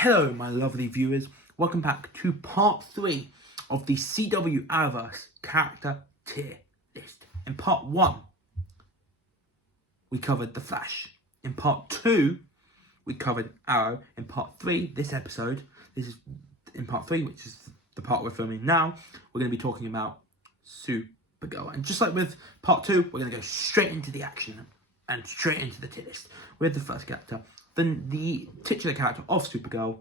Hello, my lovely viewers. Welcome back to part 3 of the CW Arrowverse character tier list. In part 1, we covered The Flash. In part 2, we covered Arrow. In part 3, this is in part 3, which is the part we're filming now, we're going to be talking about Supergirl. And just like with part 2, we're going to go straight into the action and straight into the tier list with the first character. Then the titular character of Supergirl,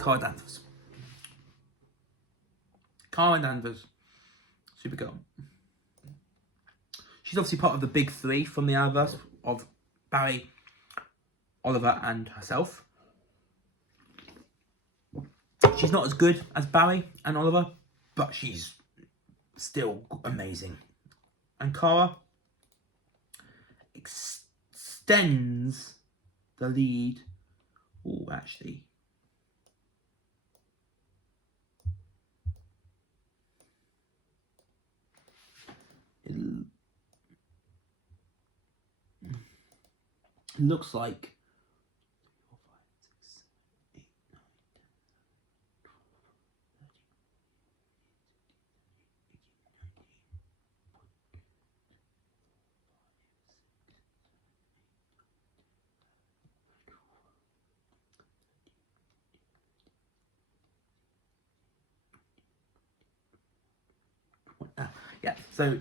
Kara Danvers. Kara Danvers, Supergirl. She's obviously part of the big three from the Arrowverse of Barry, Oliver, and herself. She's not as good as Barry and Oliver, but she's still amazing. And Kara extends the lead. Oh, actually. It looks like so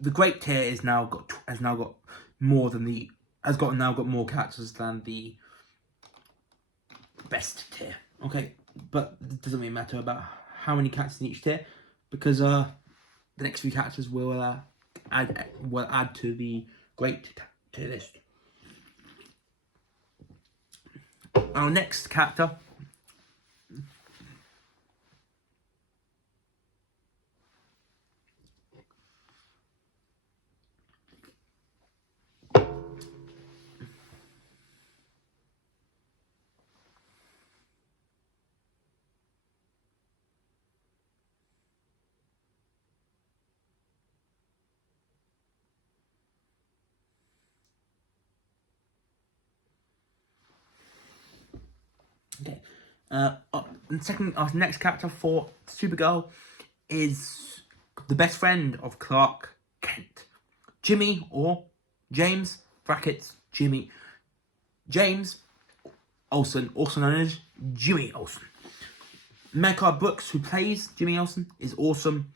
the great tier has now got more characters than the best tier. Okay, but it doesn't really matter about how many characters in each tier, because the next few characters will add to the great tier list. Our next character . Okay. Our next character for Supergirl is the best friend of Clark Kent, Jimmy, or James brackets Jimmy James Olsen, also known as Jimmy Olsen. Mecca Brooks, who plays Jimmy Olsen, is awesome.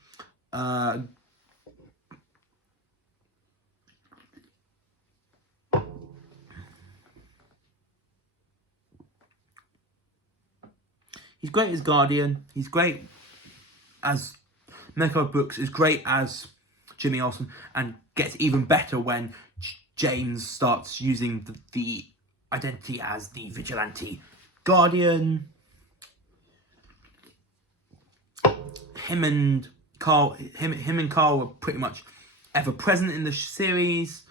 He's great as Guardian. He's great as Mecca Brooks is great as Jimmy Olsen, and gets even better when James starts using the identity as the vigilante Guardian. Him and Carl were pretty much ever present in the series.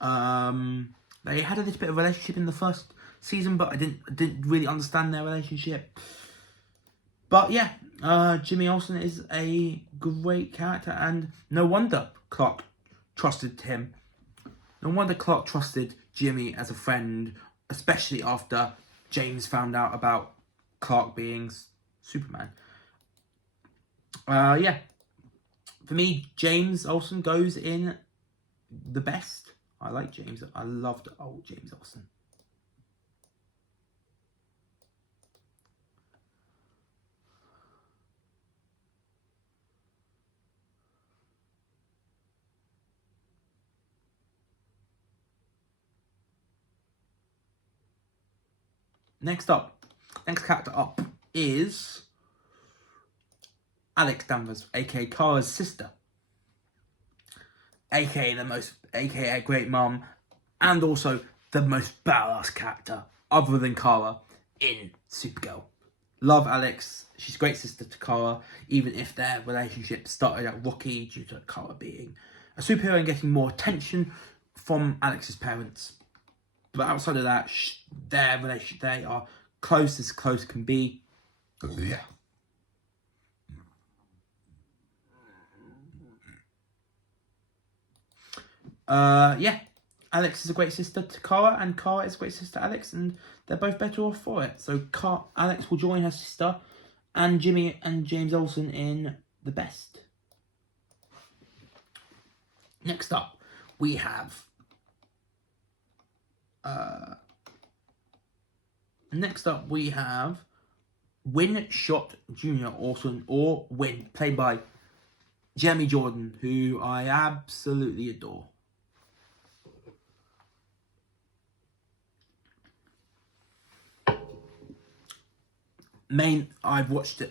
They had a little bit of a relationship in the first season, but I didn't really understand their relationship. But yeah, Jimmy Olsen is a great character, and no wonder Clark trusted him. No wonder Clark trusted Jimmy as a friend, especially after James found out about Clark being Superman. Yeah. For me, James Olsen goes in the best. I like James. I loved old James Olsen. Next character up is Alex Danvers, aka Kara's sister, aka Great Mom, and also the most badass character other than Kara in Supergirl. Love Alex. She's a great sister to Kara, even if their relationship started out rocky due to Kara being a superhero and getting more attention from Alex's parents. But outside of that, their relationship, they are close as close can be. Yeah. Yeah. Alex is a great sister to Kara, and Kara is a great sister to Alex, and they're both better off for it. So Alex will join her sister and Jimmy and James Olsen in The Best. Next up, we have Win Shot Jr. or Win, played by Jeremy Jordan, who I absolutely adore. I've watched it.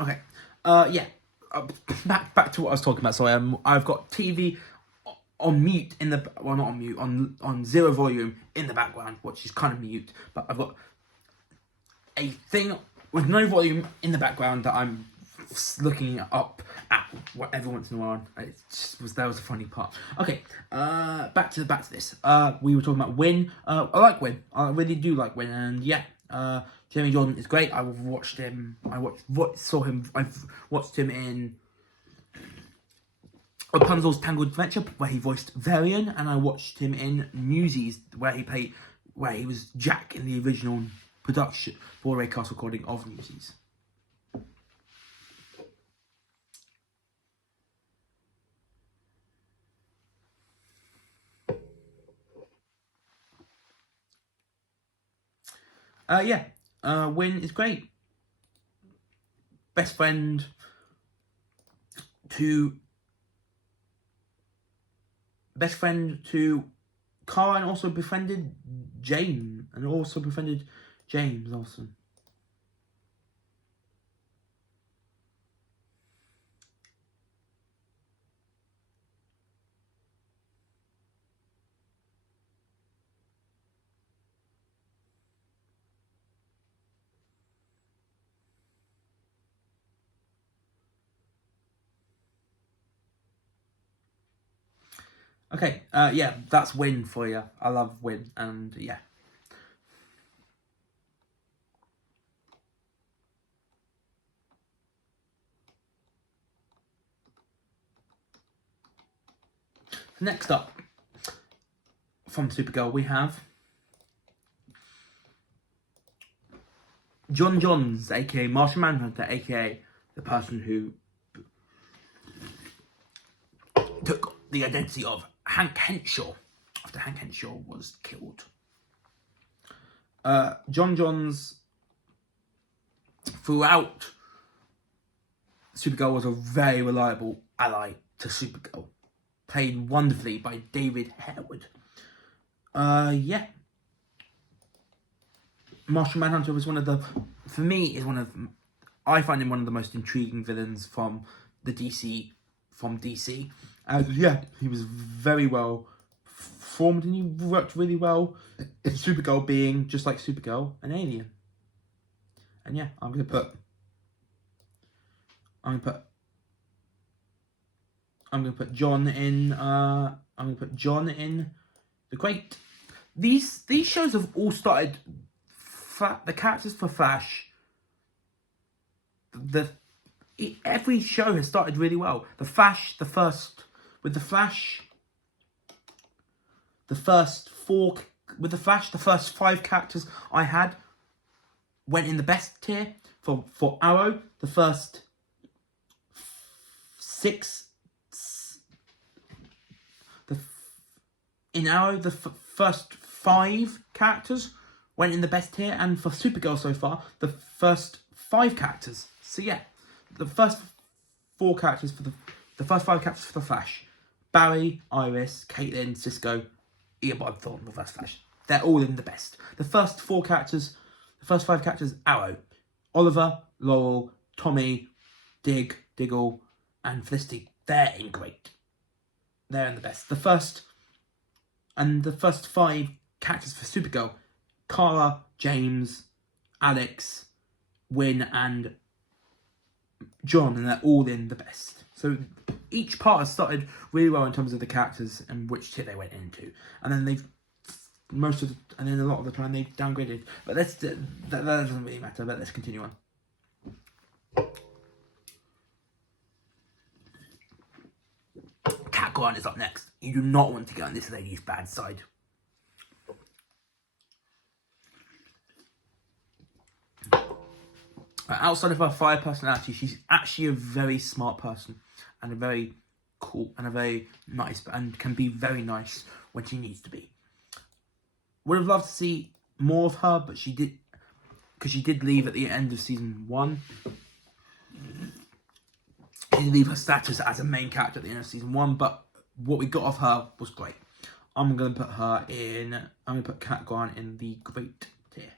Okay. Yeah. Back to what I was talking about. So I've got TV on mute in the not on mute, on zero volume in the background, which is kind of mute. But I've got a thing with no volume in the background that I'm looking up at what every once in a while. That was a funny part. Okay. Back to this. We were talking about Win. I like Win. I really do like Win, and yeah. Jeremy Jordan is great. I've watched him in Rapunzel's Tangled Adventure, where he voiced Varian, and I watched him in Newsies, where he was Jack in the original production Broadway cast recording of Newsies. Yeah. Win is great. Best friend to Kara, and also befriended James Olsen. Okay, yeah, that's Win for you. I love Win, and yeah. Next up, from Supergirl, we have John Johns, aka Martian Manhunter, aka the person who took the identity of Hank Henshaw after Hank Henshaw was killed. John Johns, throughout Supergirl, was a very reliable ally to Supergirl, played wonderfully by David Harewood. Yeah. Martian Manhunter was I find him one of the most intriguing villains from DC. Yeah, he was very well formed, and he worked really well in Supergirl, being, just like Supergirl, an alien. And yeah, I'm gonna put John in. I'm gonna put John in the Great. These shows have all started. The characters for Flash. Every show has started really well. The first 5 characters I had went in the best tier. For Arrow, the first 6. In Arrow, the first 5 characters went in the best tier, and for Supergirl so far, the first 5 characters. So yeah, the first 4 characters the first 5 characters for the Flash, Barry, Iris, Caitlin, Cisco, Eobard Thornton, Reverse Flash. They're all in the best. The first 5 characters, Arrow, Oliver, Laurel, Tommy, Diggle, and Felicity. They're in great. They're in the best. The first 5 characters for Supergirl, Kara, James, Alex, Wynn, and John, and they're all in the best. So each part has started really well in terms of the characters and which tier they went into, and then and then a lot of the time they've downgraded. But that doesn't really matter. But let's continue on. Cat Grant is up next. You do not want to get on this lady's bad side. Outside of her fire personality, she's actually a very smart person and a very cool and a very nice, and can be very nice when she needs to be. Would have loved to see more of her, but she did leave at the end of season 1. She did leave her status as a main character at the end of season 1, but what we got of her was great. I'm going to put Cat Grant in the great tier.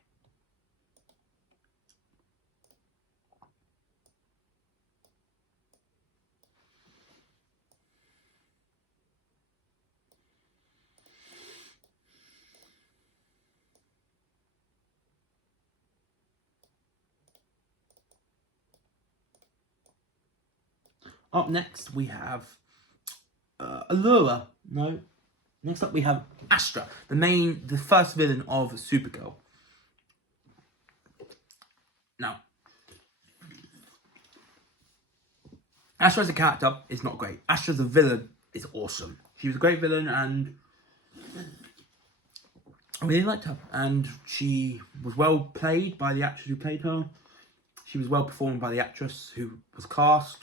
Up next, we have Allura. No. Next up, we have Astra, the first villain of Supergirl. Now, Astra as a character is not great. Astra as a villain is awesome. She was a great villain, and I really liked her. And she was well played by the actress who played her. She was well performed by the actress who was cast.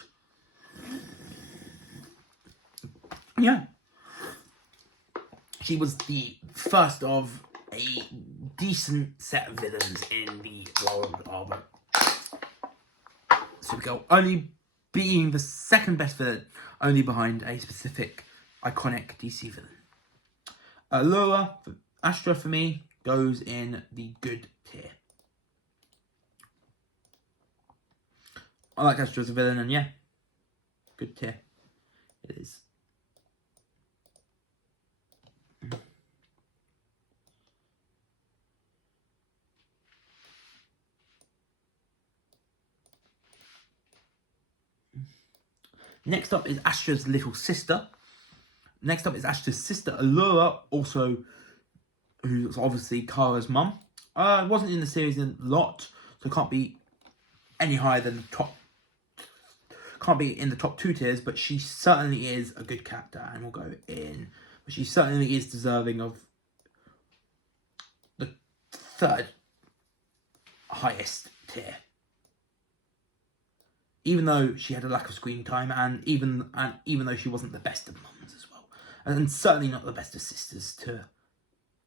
Yeah. She was the first of a decent set of villains in the world of Supergirl, only being the second best villain, only behind a specific iconic DC villain. Astra for me goes in the good tier. I like Astra as a villain, and yeah, good tier. It is. Next up is Astra's little sister. Allura, also, who's obviously Kara's mum. Wasn't in the series a lot, so can't be any higher than the top. Can't be in the top 2 tiers, but she certainly is a good character, and will go in. But she certainly is deserving of the 3rd highest tier. Even though she had a lack of screen time, and even though she wasn't the best of mums as well, and certainly not the best of sisters to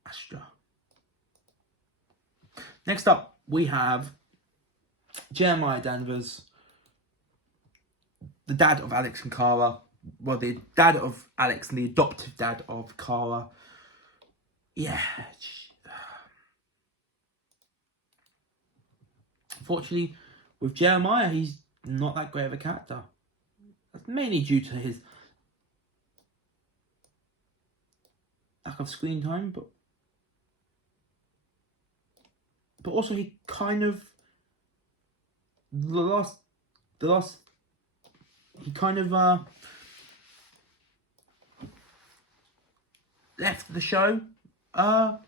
Astra. Next up, we have Jeremiah Danvers, the dad of Alex and Kara. Well, the dad of Alex and the adoptive dad of Kara. Yeah. Unfortunately, with Jeremiah, he's not that great of a character. That's mainly due to his lack of screen time, but also he kind of he kind of left the show not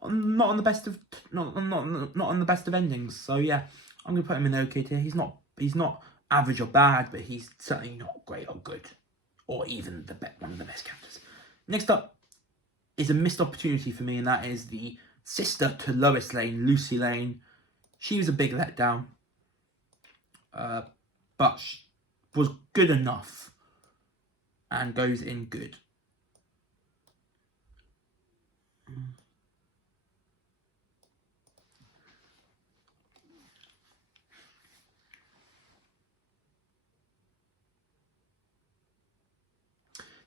on the best of endings. So yeah, I'm gonna put him in the okay tier. He's not average or bad, but he's certainly not great or good, or even one of the best characters. Next up is a missed opportunity for me, and that is the sister to Lois Lane, Lucy Lane. She was a big letdown, but she was good enough and goes in good.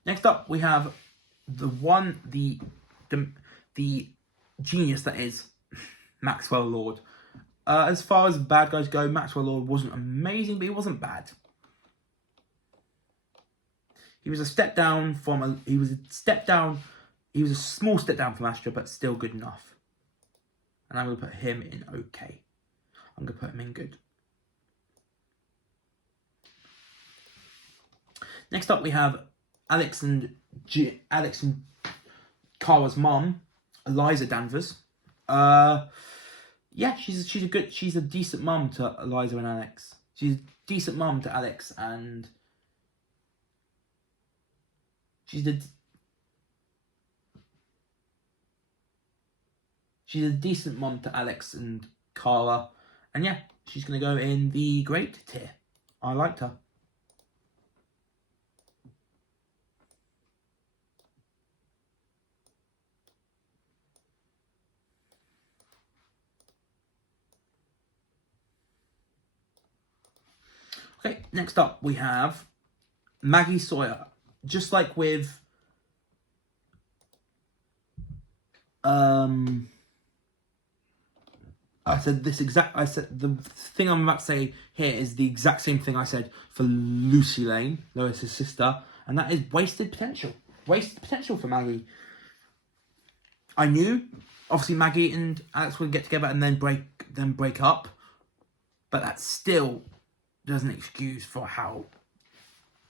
Next up, we have the genius that is Maxwell Lord. As far as bad guys go, Maxwell Lord wasn't amazing, but he wasn't bad. He was a step down from he was a small step down from Astra, but still good enough. And I'm going to put him in okay. I'm going to put him in good. Next up, we have Alex and Kara's mum, Eliza Danvers. Yeah, she's a decent mum to Eliza and Alex. She's a decent mum to Alex, and she's a decent mum to Alex and Kara. And yeah, she's going to go in the great tier. I liked her. Okay, next up we have Maggie Sawyer. Just like with the thing I'm about to say here is the exact same thing I said for Lucy Lane, Lois's sister, and that is wasted potential. Wasted potential for Maggie. I knew, obviously, Maggie and Alex would get together and then break up, but that still doesn't excuse for how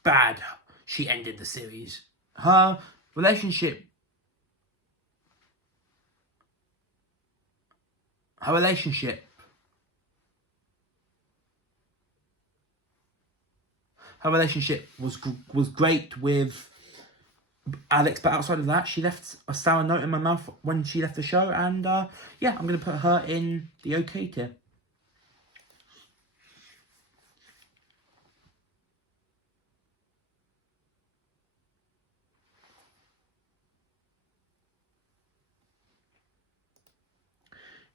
bad she ended the series. Her relationship was great with Alex, but outside of that, she left a sour note in my mouth when she left the show, and yeah, I'm going to put her in the okay tier.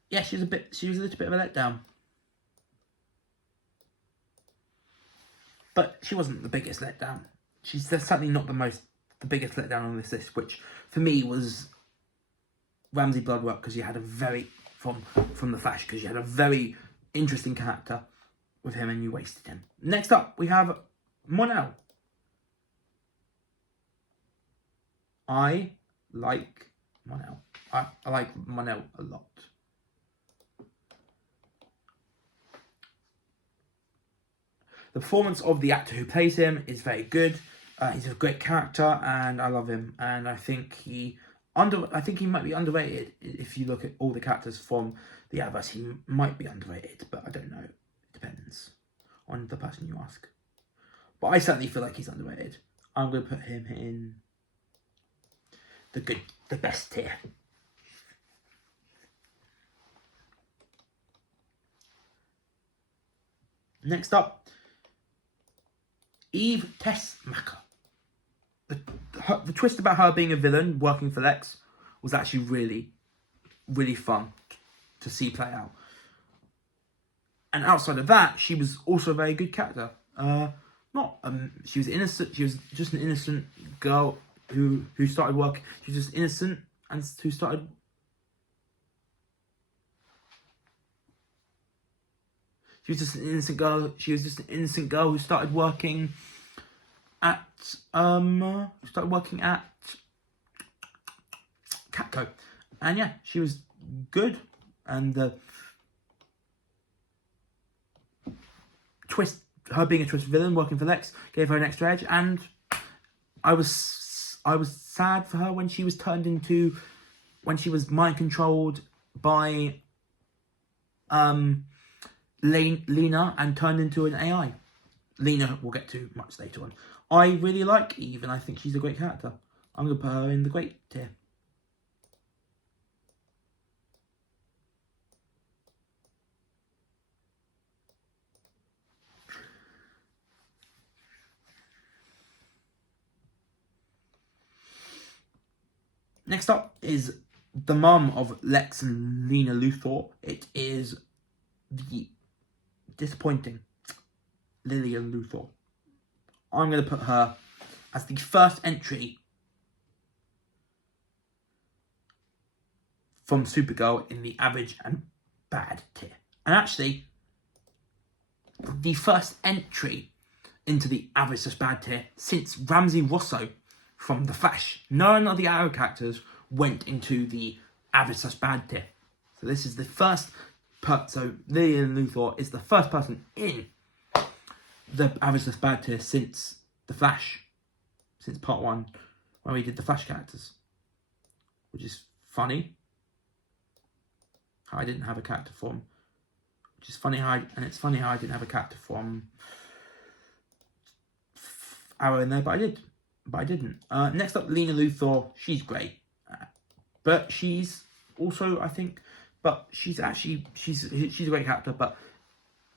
Yeah, she was a little bit of a letdown. But she wasn't the biggest letdown. She's certainly not the biggest letdown on this list, which for me was Ramsay Bloodwork, because you had a very, from The Flash, because you had a very interesting character with him and you wasted him. Next up, we have Mon-El. I like Mon-El. I like Mon-El a lot. The performance of the actor who plays him is very good. He's a great character, and I love him. And I think he might be underrated. If you look at all the characters from the Arrowverse, he might be underrated, but I don't know. It depends on the person you ask. But I certainly feel like he's underrated. I'm going to put him in the best tier. Next up, Eve Tessmacher. The twist about her being a villain, working for Lex, was actually really, really fun to see play out. And outside of that, she was also a very good character. She was innocent. She was just an innocent girl who started work. She was just innocent and who started. She was just an innocent girl. She was just an innocent girl who started working at Catco, and yeah, she was good. And the twist, her being a twist villain, working for Lex, gave her an extra edge. And I was sad for her when she was mind controlled by Lena and turned into an AI. Lena we'll get to much later on. I really like Eve, and I think she's a great character. I'm going to put her in the great tier. Next up is the mum of Lex and Lena Luthor. It is the disappointing Lillian Luthor. I'm going to put her as the first entry from Supergirl in the average and bad tier. And actually, the first entry into the average slash bad tier since Ramsey Rosso from The Flash. None of the Arrow characters went into the average slash bad tier. So this is the first so Leon Luthor is the first person in the average slash bad tier since The Flash. Since part 1, when we did the Flash characters. Which is funny. How I didn't have a character from. Which is funny how it's funny how I didn't have a character from Arrow in there, but I did. But I didn't. Next up, Lena Luthor. She's great. But she's also, I think, but she's a great character, but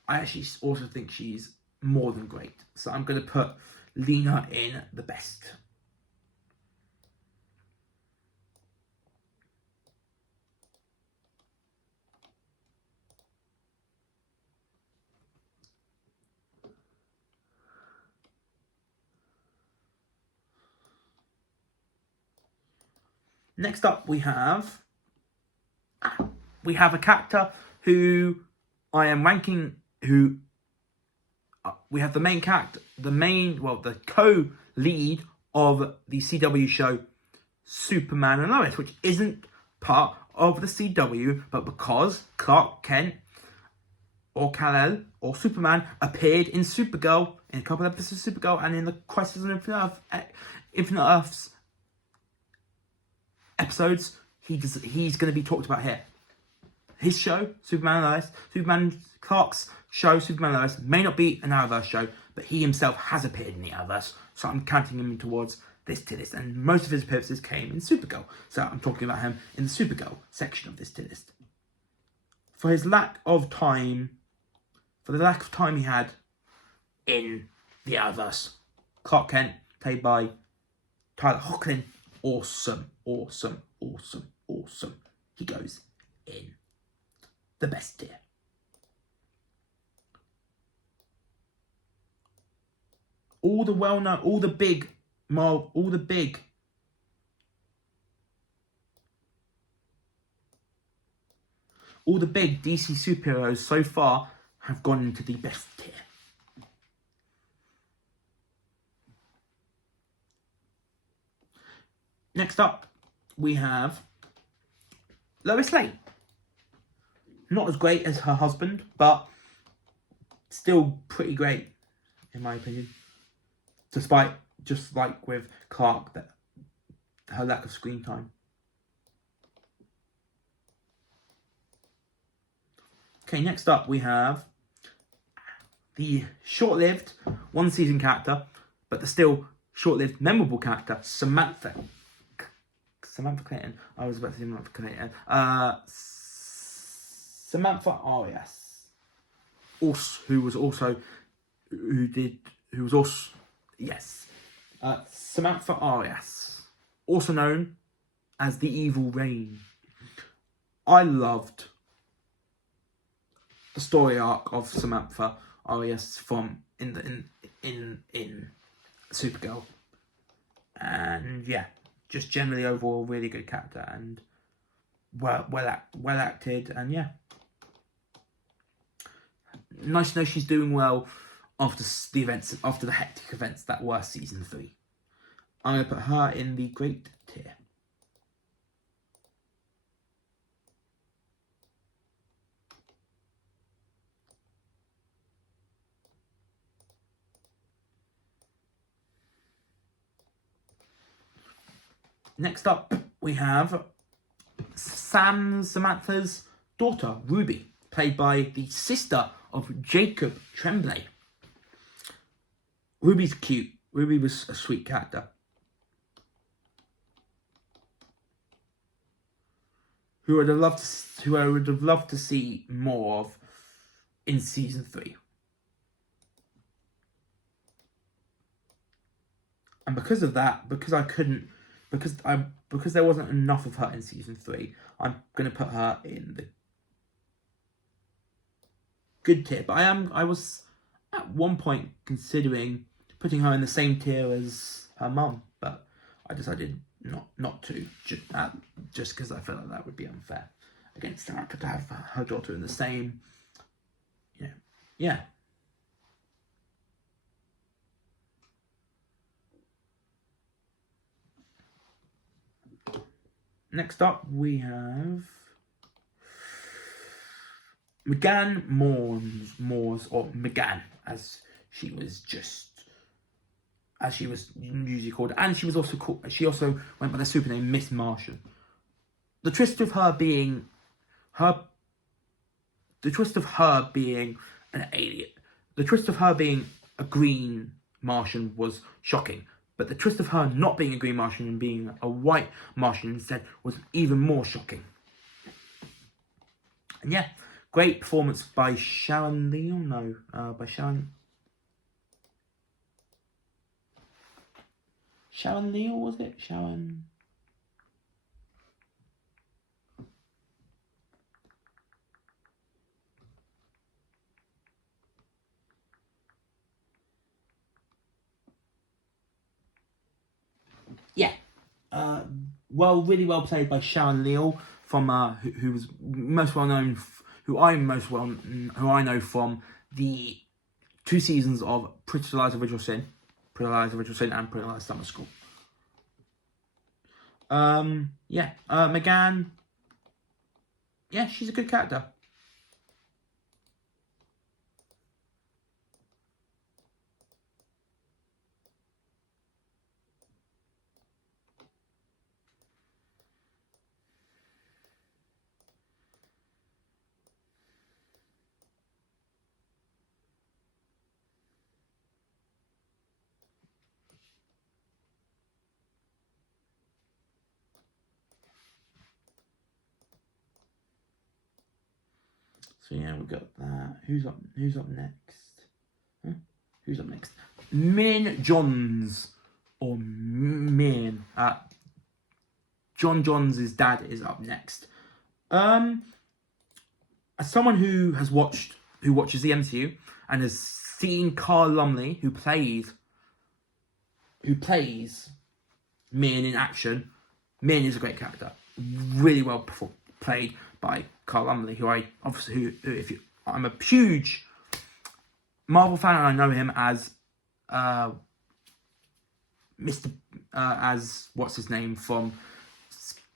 I actually also think she's more than great. So I'm going to put Lena in the best. Next up, we have a character who I am ranking. Who we have the main character, the co-lead of the CW show Superman and Lois, which isn't part of the CW, but because Clark Kent or Kal-El or Superman appeared in Supergirl, in a couple of episodes of Supergirl, and in the Crisis on Infinite Earths episodes, he's going to be talked about here. His show, Clark's show, Superman and Lois, may not be an Arrowverse show, but he himself has appeared in the Arrowverse, so I'm counting him towards this tier list, and most of his appearances came in Supergirl, so I'm talking about him in the Supergirl section of this tier list. For the lack of time he had in the Arrowverse, Clark Kent, played by Tyler Hoechlin, awesome. He goes in the best tier. All the well-known, all the big DC superheroes so far have gone into the best tier. Next up, we have Lois Lane. Not as great as her husband, but still pretty great, in my opinion. Despite, just like with Clark, her lack of screen time. Okay, next up we have the short-lived, one-season character, but the still short-lived, memorable character, Samantha Clayton. I was about to say Samantha Clayton. Samantha Arias. Samantha Arias, also known as the Evil Reign. I loved the story arc of Samantha Arias from in Supergirl, and yeah, just generally overall really good character and well acted, and yeah, nice to know she's doing well after the hectic events that were season 3. I'm going to put her in the great tier. Next up, we have Samantha's daughter, Ruby, played by the sister of Jacob Tremblay. Ruby's cute. Ruby was a sweet character. Who I would have loved to see more of in season 3. And because of that, because there wasn't enough of her in season 3, I'm going to put her in the good tier. But I was at one point considering putting her in the same tier as her mum, but I decided not to, just because I felt like that would be unfair against the actor to have her daughter in the same, yeah. Next up, we have McGann Moores, or McGann, as she was usually called, and she also went by the super name Miss Martian. The twist of her being an alien, the twist of her being a green Martian was shocking. But the twist of her not being a green Martian and being a white Martian instead was even more shocking. And yeah, great performance by Sharon Neal. Sharon Neal, was it? Sharon... Yeah. Really well played by Sharon Neal from who was most well known, who I know from the 2 seasons of Pretty Lies of Original Sin, and Pretty Lies Summer School. McGann. Yeah, she's a good character. So yeah, we got that. Who's up next? Who's up next? Min Johns, or Min. John Johns' dad is up next. As someone who watches the MCU and has seen Carl Lumley, who plays Min in action, Min is a great character. Really well played by Carl Lumley, I'm a huge Marvel fan, and I know him as as what's his name from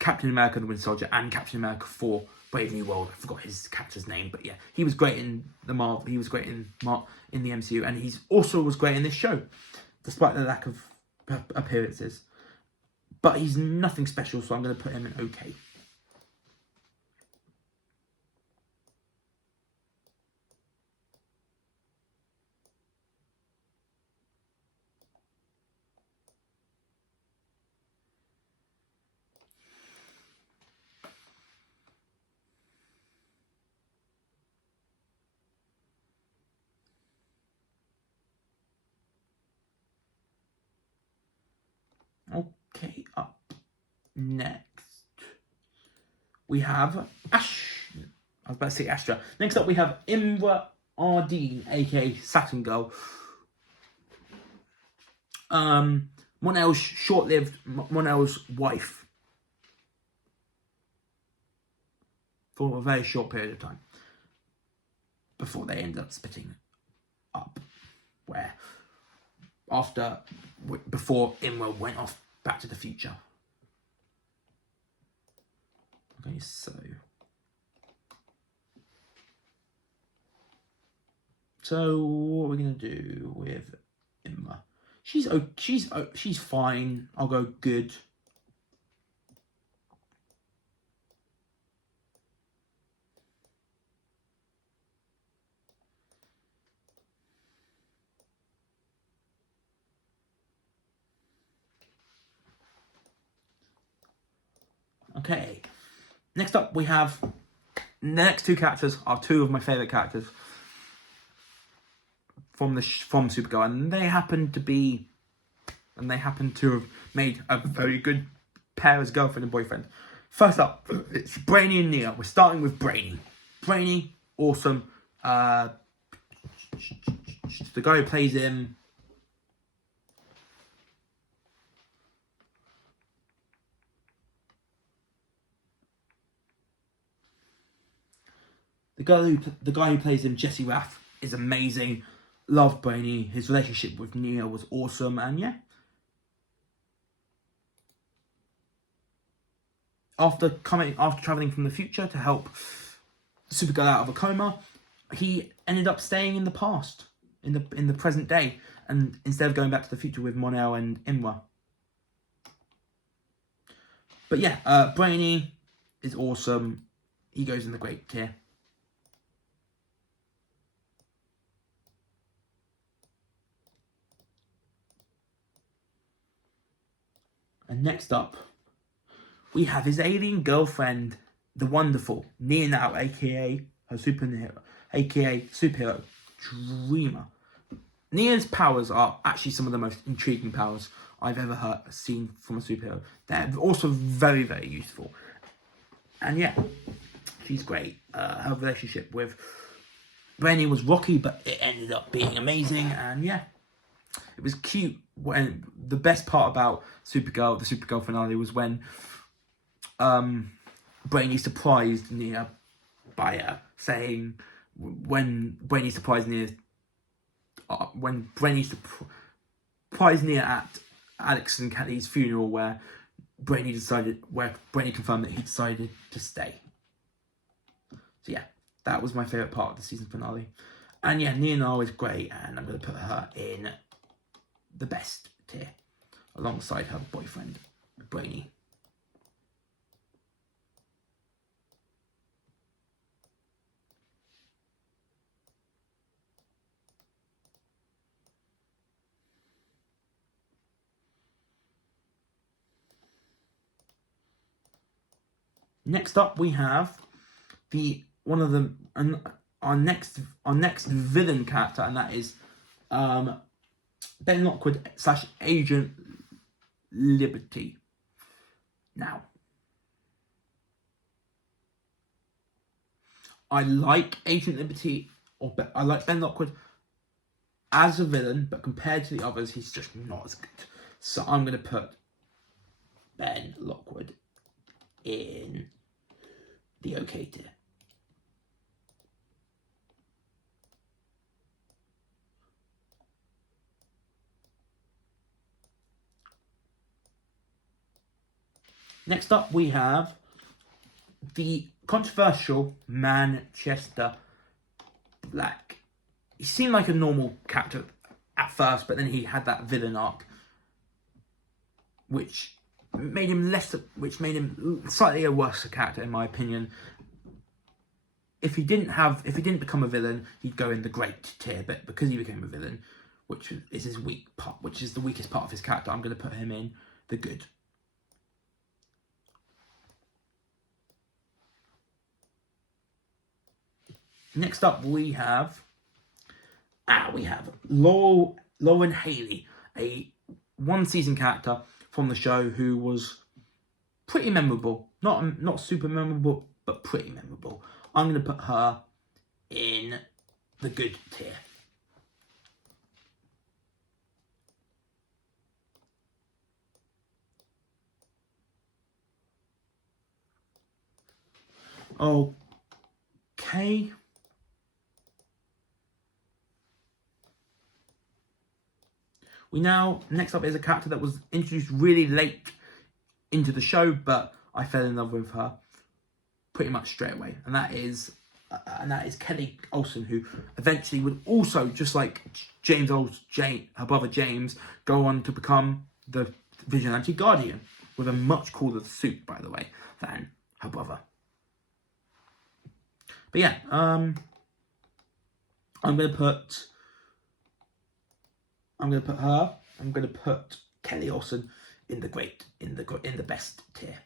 Captain America: The Winter Soldier and Captain America 4: Brave New World. I forgot his character's name, but yeah, he was great in the Marvel. He was great in the MCU, and he's also was great in this show, despite the lack of appearances. But he's nothing special, so I'm going to put him in okay. Okay, up next we have Ash. I was about to say Astra. Next up we have Imra Ardeen, aka Saturn Girl. Mon-El's short-lived Mon-El's wife for a very short period of time before they ended up splitting up. Before Imra went off Back to the Future. Okay, so what are we gonna do with Imra? She's fine. I'll go good. Okay. Next up, we have the next 2 characters are 2 of my favourite characters from Supergirl, and they happen to have made a very good pair as girlfriend and boyfriend. First up, it's Brainy and Nia. We're starting with Brainy. Brainy, awesome. The guy who plays him, The guy who plays him, Jesse Rath, is amazing. Loved Brainy. His relationship with Nia was awesome, and yeah. After traveling from the future to help Supergirl out of a coma, he ended up staying in the past, in the present day, and instead of going back to the future with Mon-El and Imra. But yeah, Brainy is awesome. He goes in the great tier. And next up, we have his alien girlfriend, the wonderful Nia Now, aka her superhero, Dreamer. Nia's powers are actually some of the most intriguing powers I've ever seen from a superhero. They're also very, very useful. And yeah, she's great. Her relationship with Brainy was rocky, but it ended up being amazing. And yeah, it was cute. When the best part about Supergirl, the Supergirl finale, was when Brainy surprised Nia by saying, when Brainy surprised Nia at Alex and Kelly's funeral, where Brainy confirmed that he decided to stay. So yeah, that was my favourite part of the season finale. And yeah, Nia Now is great, and I'm going to put her in the best tier, alongside her boyfriend, Brainy. Next up, we have our next villain character, and that is Ben Lockwood / Agent Liberty. Now, I like Agent Liberty, I like Ben Lockwood as a villain, but compared to the others, he's just not as good. So I'm going to put Ben Lockwood in the okay tier. Next up, we have the controversial Manchester Black. He seemed like a normal character at first, but then he had that villain arc, which made him slightly a worse character, in my opinion. If he didn't become a villain, he'd go in the great tier, but because he became a villain, which is his weak part, which is the weakest part of his character, I'm going to put him in the good. Next up, we have Lauren Haley, a one-season character from the show who was pretty memorable. Not super memorable, but pretty memorable. I'm going to put her in the good tier. Okay. Next up is a character that was introduced really late into the show, but I fell in love with her pretty much straight away, and that is Kelly Olsen, who eventually would also, just like her brother James, go on to become the Vigilante Guardian, with a much cooler suit, by the way, than her brother. But yeah, I'm gonna put Kelly Olsen in the best tier.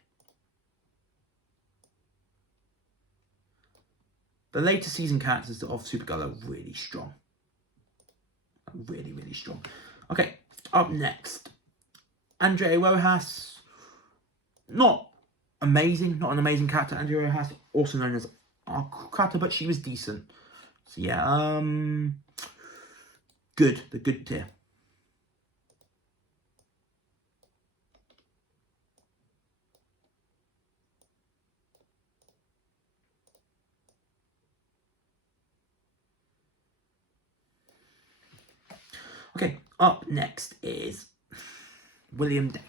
The later season characters of Supergirl are really strong. Really, really strong. Okay, up next, Andrea Rojas. Not an amazing character. Andrea Rojas, also known as our character, but she was decent. So yeah, the good tier. Okay, up next is William Day.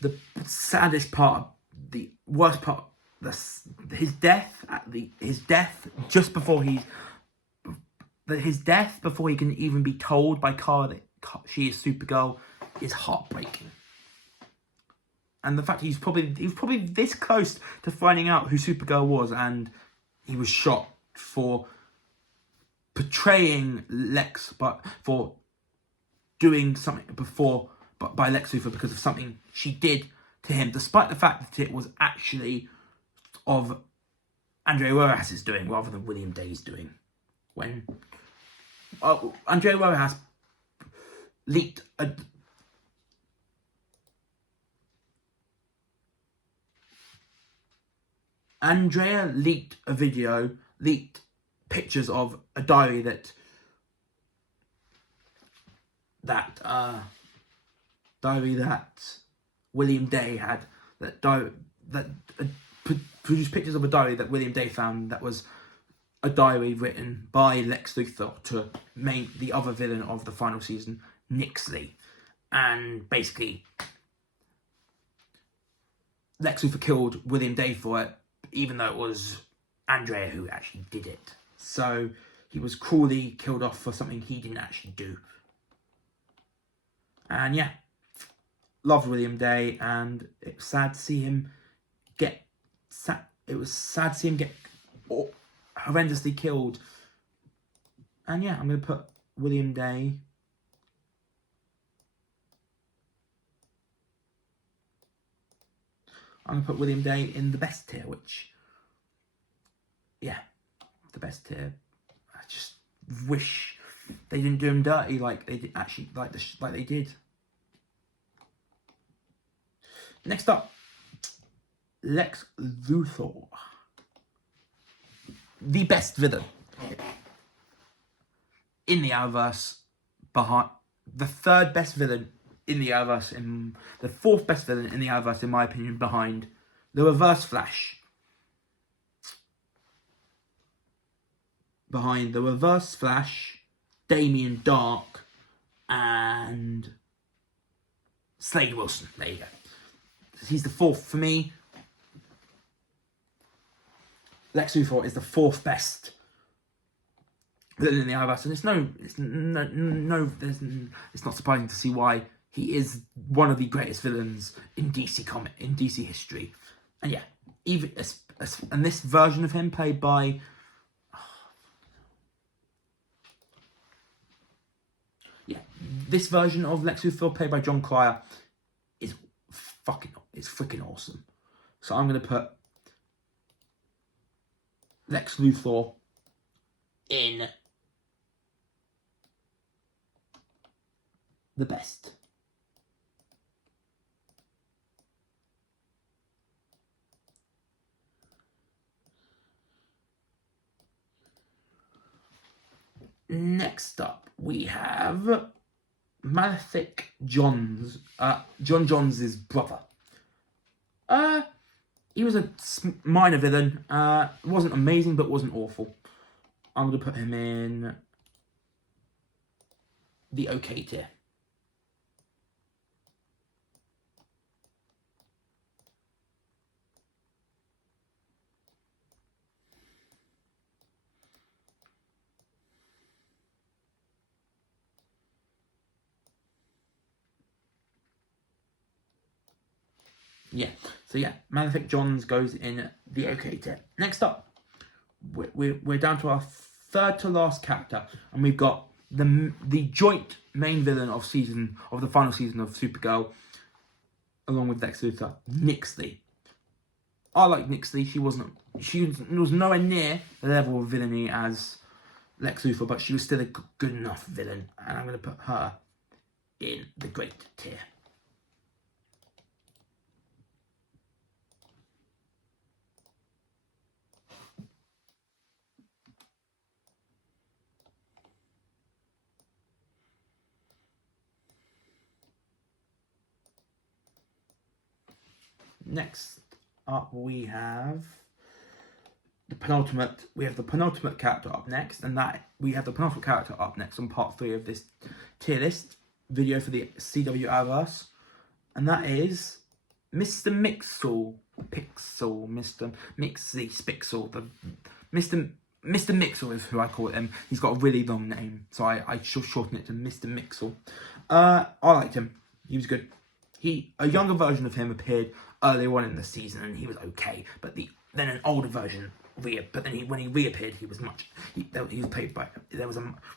The saddest part, the worst part, his death just before his death before he can even be told by Kara that she is Supergirl is heartbreaking. And the fact he was probably this close to finding out who Supergirl was, and he was shot for portraying Lex, but for doing something by Lex Luthor because of something she did to him, despite the fact that it was actually of Andrea Rojas' doing rather than William Day's doing. When Andrea Rojas leaked leaked pictures of a diary that William Day had, produced pictures of a diary that William Day found, that was a diary written by Lex Luthor to make the other villain of the final season, Nixley. And basically, Lex Luthor killed William Day for it, even though it was Andrea who actually did it. So he was cruelly killed off for something he didn't actually do. And yeah, loved William Day, and it was sad to see him get horrendously killed. And yeah, I'm going to put William Day in the best tier, which, yeah, the best tier. I just wish they didn't do him dirty like they did, like they did. Next up, Lex Luthor, the best villain in the Arrowverse, behind the third best villain in the Arrowverse, and the fourth best villain in the Arrowverse, in my opinion, behind the Reverse Flash. Behind the Reverse Flash, Damian Dark, and Slade Wilson. There you go. He's the fourth for me. Lex Luthor is the fourth best villain in the Arrowverse, and it's not surprising to see why. He is one of the greatest villains in DC history, and yeah, and this version of him played by this version of Lex Luthor played by John Cryer is freaking awesome. So I'm going to put Lex Luthor in the best. Next up, we have Malefic Johns, John Johns' brother. He was a minor villain. Wasn't amazing, but wasn't awful. I'm going to put him in the okay tier. Yeah, so yeah, Malefic Johns goes in the okay tier. Next up, we're down to our third to last character, and we've got the joint main villain of the final season of Supergirl, along with Lex Luthor, Nixley. I like Nixley. She was nowhere near the level of villainy as Lex Luthor, but she was still a good enough villain, and I'm going to put her in the great tier. Next up, we have we have the penultimate character up next, and that we have the penultimate character up next on part 3 of this tier list video for the CW Arrowverse, and that is Mr. Mr. Mixie Spixel, Mr. Mixel is who I call him. He's got a really long name, so I shall shorten it to Mr. Mixel. I liked him. He was good. A younger version of him appeared earlier on in the season, and he was okay. But then an older version when he reappeared, he was played by.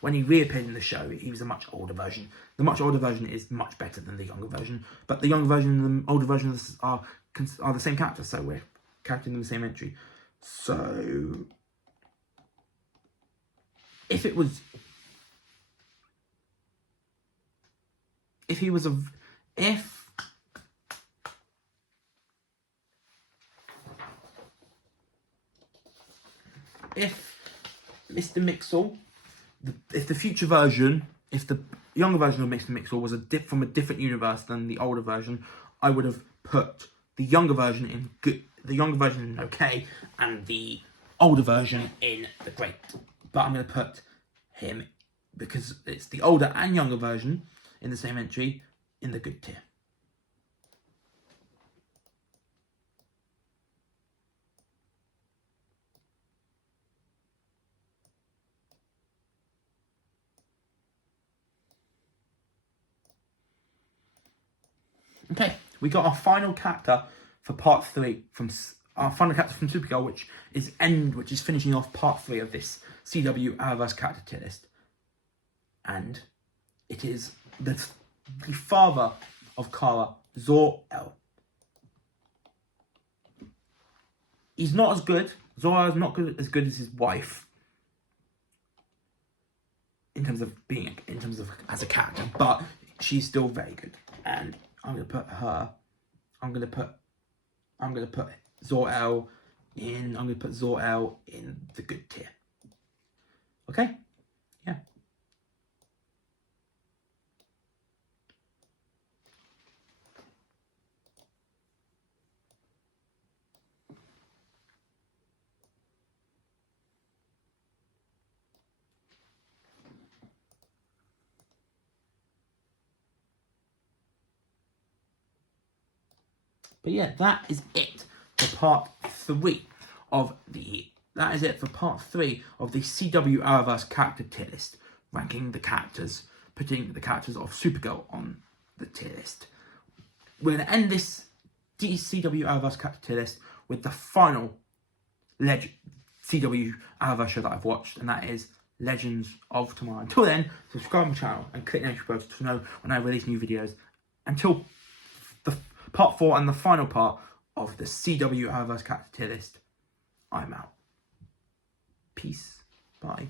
When he reappeared in the show, he was a much older version. The much older version is much better than the younger version. But the younger version and the older version are the same character, so we're counting them the same entry. So if Mr. Mixel, if the future version, if the younger version of Mr. Mixel was from a different universe than the older version, I would have put the younger version in good, okay, and the older version in the great. But I'm going to put him, because it's the older and younger version in the same entry, in the good tier. Okay, we got our final character for part 3 from Supergirl, which is finishing off part 3 of this CW Arrowverse character tier list, and it is the father of Kara, Zor-El. He's not as good. Zor-El is not as good as his wife in terms of as a character, but she's still very good, and I'm gonna put Zor-El in the good tier. Okay? Yeah. But yeah, that is it for part 3 of the CW Arrowverse character tier list, putting the characters of Supergirl on the tier list. We're going to end this CW Arrowverse character tier list with the final CW Arrowverse show that I've watched, and that is Legends of Tomorrow. Until then, subscribe to my channel and click the notification bell to know when I release new videos. Until the part 4 and the final part of the CW Arrowverse character tier list, I'm out. Peace. Bye.